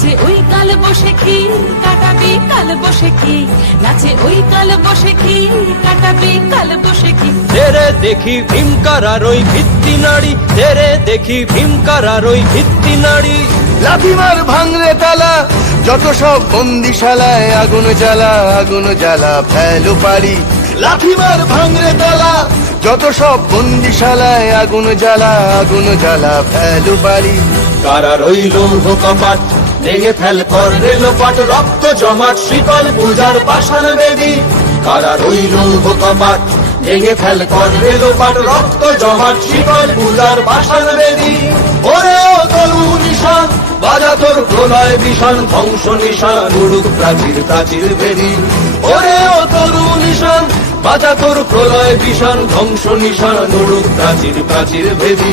নাচে ওই কাল বসে কি কাটাবি কাল বসে কি, নাচে ওই কাল বসে কি কাটাবি কাল বসে কি। তেরে দেখি ভীমকারার ওই ভিত্তি নাড়ি, তেরে দেখি ভীমকারার ওই ভিত্তি নাড়ি। লাথিমার ভাঙরে তালা, যত সব বন্দিশালায় আগুন জ্বালা, আগুন জ্বালা ফেলো পারি। লাথিমার ভাঙরে তালা, যত সব বন্দিশালায় আগুন জ্বালা, আগুন জ্বালা ফেলো পারি। কারা রইল কপাট, ভেঙে ফেল কর রেলপাট, রক্ত জমাট শিকল পূজার পাষাণ বেদী। কারা রইল কপাট, ভেঙে ফেল কর রেলপাট, রক্ত জমাট শিকল পূজার পাষাণ বেদী। ওরে ও তরু নিশান, বাজা তোর প্রলয় বিষাণ, ধ্বংস নিশান উড়ুক প্রাচীর প্রাচীর বেদী। ওরে ও তরু নিশান, বাজা তোর প্রলয় বিষাণ, ধ্বংস নিশান উড়ুক প্রাচীর প্রাচীর বেদী।